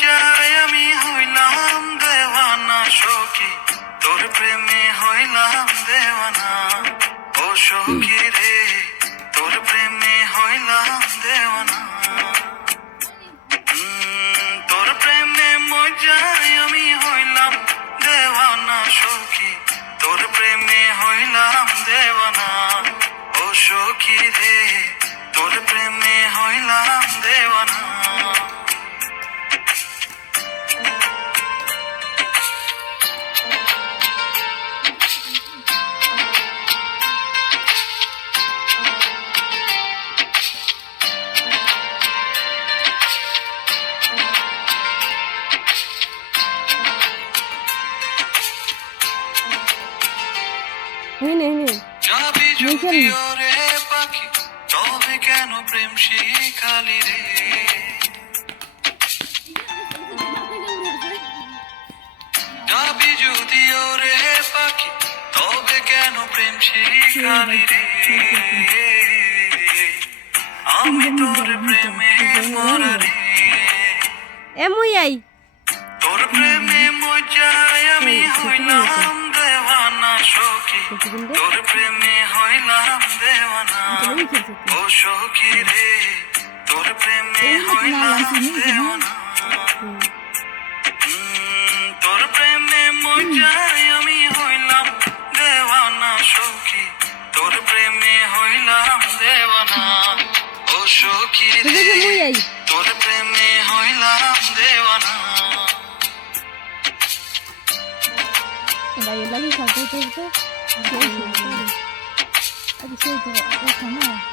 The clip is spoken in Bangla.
মজায় আমি হইলাম দেওয়ানা সখী, তোর প্রেমে হইলাম দেওয়ানা। ও সখী রে, তোর প্রেমে হইলাম দেওয়ানা। তোর প্রেমে মজায় আমি হইলাম দেওয়ানা সখী, তোর প্রেমে হইলাম দেওয়ানা। ও সখী রে, তোর প্রেমে হইলাম দেওয়ানা। যাবি যদি ওরে পাখি, তবে কেন প্রেম শিখালি রে? যাবি যদি ওরে পাখি, তবে কেন প্রেম শিখালি রে? আমি তোর প্রেমে মরা রে। তোর প্রেমে মজায় আমি হইলাম দেওয়ানা সখী, তোর প্রেমে হইলাম দেওয়ানা। ও সখী রে, তোর প্রেমে হইলাম দেওয়ানা। তোর প্রেমে মজায় আমি হইলাম দেওয়ানা সখী, তোর প্রেমে হইলাম দেওয়ানা। ও সখী রে, তোর প্রেমে হইলাম দেওয়ানা। Lagi satu itu, itu, itu, itu, itu, itu, itu, itu,